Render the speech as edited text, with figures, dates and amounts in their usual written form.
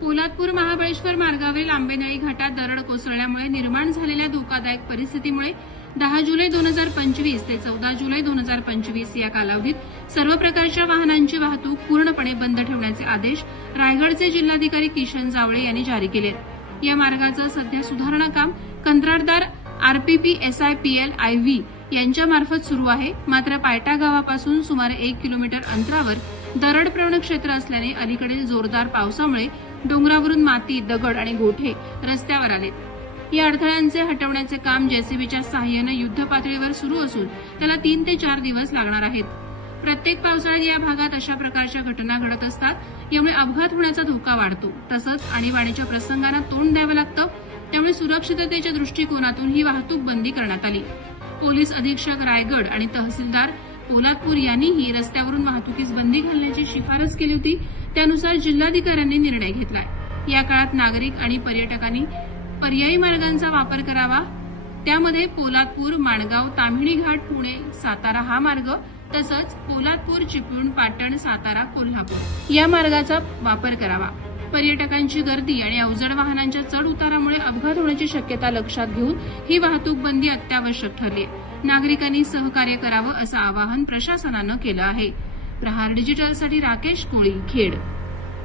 पोलादपूर महाबळेश्वर मार्गावरील आंबेनळी घाटात दरड कोसळल्यामुळे निर्माण झालेल्या धोकादायक परिस्थितीमुळे 10 जुलै 2025 ते 14 जुलै 2025 या कालावधीत सर्व प्रकारच्या वाहनांची वाहतूक पूर्णपणे बंद ठेवण्याचे आदेश रायगडचे जिल्हाधिकारी किशन जावळे यांनी जारी केले आहेत। या मार्गाचं सध्या सुधारणा काम कंत्राटदार आरपीपी एसआयपीएल आयव्ही यांच्यामार्फत सुरू आहे। मात्र पायटा गावापासून सुमारे 1 किलोमीटर अंतरावर दरडप्रवण क्षेत्र असल्याने अलीकडील जोरदार पावसामुळे डोंगरावरून माती, दगड आणि गोठे रस्त्यावर आले। या अडथळ्यांचे हटवण्याचे काम जेसीबीच्या सहाय्याने युद्धपातळीवर सुरू असून त्याला 3 ते 4 दिवस लागणार आहेत। प्रत्येक पावसाळ्यात या भागात अशा प्रकारच्या घटना घडत असतात, यामुळे अपघात होण्याचा धोका वाढतो। तसंच आणीबाणीच्या प्रसंगांना तोंड द्यावं लागतं, त्यामुळे सुरक्षिततेच्या दृष्टिकोनातून ही वाहतूक बंदी करण्यात आली। पोलीस अधीक्षक रायगड आणि तहसीलदार पोलादपूर यांनीही रस्त्यावरून वाहतुकीस बंदी घालण्याची शिफारस केली होती, त्यानुसार जिल्हाधिकाऱ्यांनी निर्णय घेतलाय। या काळात नागरिक आणि पर्यटकांनी पर्यायी मार्गांचा वापर करावा, त्यामध्ये पोलादपूर, माणगाव, ताम्हिणी घाट, पुणे, सातारा हा मार्ग, तसंच पोलादपूर, चिपळूण, पाटण, सातारा, कोल्हापूर या मार्गाचा वापर करावा। पर्यटकांची गर्दी आणि अवजड वाहनांच्या चढ उतारामुळे अपघात होण्याची शक्यता लक्षात घेऊन ही वाहतूक बंदी अत्यावश्यक ठरली आहे। नागरिकांनी सहकार्य करावं असं आवाहन प्रशासनानं केलं आहे। प्रहार डिजिटलसाठी राकेश कोळी, खेड।